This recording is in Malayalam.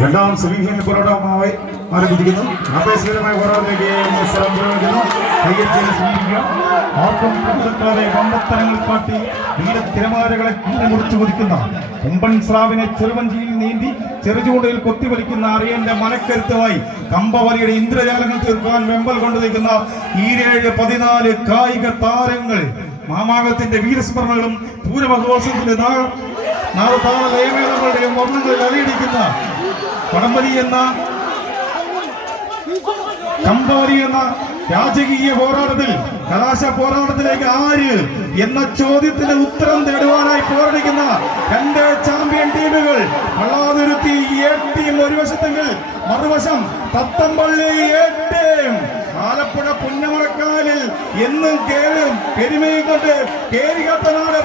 രണ്ടാം സെമിഫൈനൽ പോരാട്ടമായി ആരംഭിച്ചിരിക്കുന്നു. ആവേശകരമായ പോരാട്ടത്തിലേക്ക് മത്സരം പുരോഗമിക്കുന്നു. ആർക്കും പ്രതികളെ വമ്പത്തരങ്ങൾ കാട്ടി വീരത്തിരമാലകളെ മുറിച്ചു കുതിക്കുന്ന കൊമ്പൻ സ്രാവിനെ ചെറുവഞ്ചിയിൽ നീന്തി ചെറുചൂടയിൽ കൊത്തിവലിക്കുന്ന അറിയന്റെ മനക്കരുത്തുമായി കമ്പവലിയുടെ ഇന്ദ്രജാലങ്ങൾ തീർക്കാൻ വെമ്പൽ കൊണ്ടുനിൽക്കുന്ന 14 കായിക താരങ്ങൾ മാമാകത്തിന്റെ വീരസ്മരണകളും പൂരമഹോത്സവത്തിന്റെ നാദതാള ലയമേളങ്ങളുടെയും വർണ്ണങ്ങളിൽ അറിയിടിക്കുന്ന കടമ്പലി എന്ന കമ്പവലി എന്ന രാജകീയ പോരാട്ടത്തിൽ കലാശ പോരാട്ടത്തിലേക്ക് ആര് എന്ന ചോദ്യത്തിന് ഉത്തരം തേടുവാനായി പോരാടിക്കുന്ന 2 ചാമ്പ്യൻ ടീമുകൾ വള്ളാതുരുത്തി എ ടീം ഒരു വശത്തെങ്കിൽ മറുവശം തത്തമ്പള്ളി എ ടീം. ആലപ്പുഴ പുന്നമറക്കാലിൽ എന്നും കേരും പെരുമയും കൊണ്ട് കേരികത്തനാട്